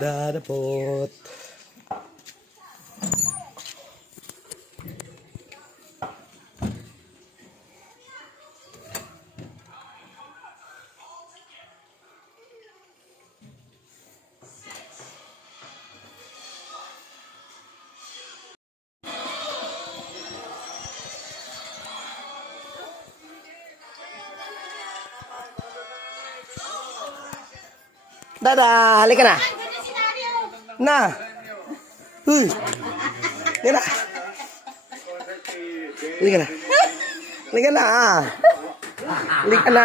dadapot. Dada, halika na. Na. Halika na. Halika na. Halika na. Halika na.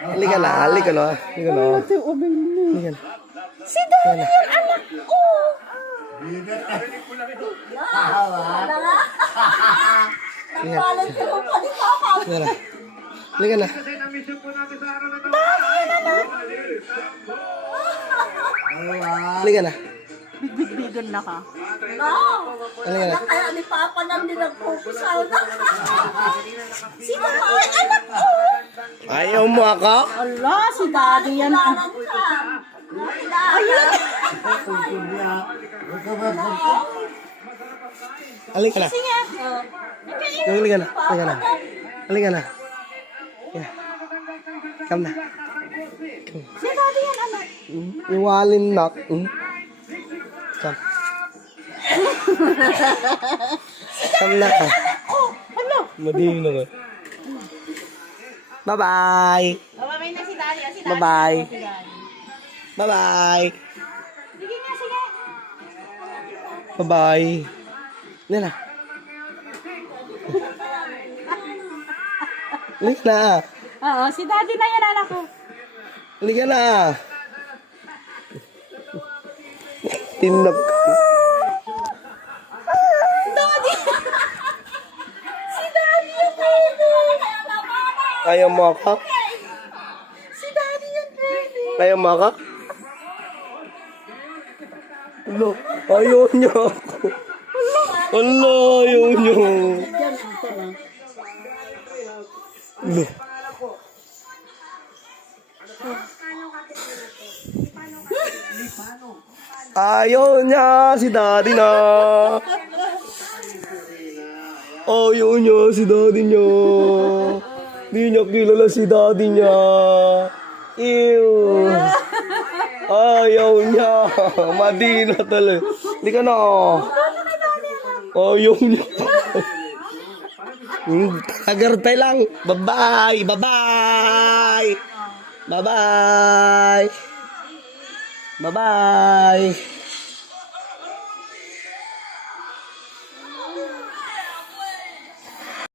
Halika na. Halika na. Halika na. Halika na. Si Daniel, anak ko. Nagbalan ka mo pa ni Papa. Halika na. Halika na. Halika na. Bigbig-bigan na ka. Halika na. Kaya ni Papa nang dinagpupusaw na. Si Daniel, anak ko. Ayaw mo ako? Ala, si Daddy yan. Kailangan ka. Ayun. Halika na. Sige. Halika na. Halika na. Halika na. Come na. Si Daddy yan, anak. Iwalin na. Come. Come na. Ano? Madino ko. Bye-bye. Babay na si Daddy. Si Daddy. Bye-bye. Si Daddy. Bye-bye. Sige nga, sige. Bye-bye. Yan na. Halika na. Oo, si Daddy na yan, anak ko. Halika na. Tinag. Daddy. Si Daddy yung baby. Ayaw mo ako? Si Daddy yung baby. Ayaw mo ako? Ano? Ayaw niya ako. Ano? Ayaw niya. Ano? Ayaw niya si Daddy na. Ayaw niya si Daddy niya. Di niya kilala si Daddy niya. Ew. Ayaw niya. Madina talaga. Hindi ka na. Ayaw niya. Tagartay lang. Bye-bye. Bye-bye. Bye-bye. Bye-bye.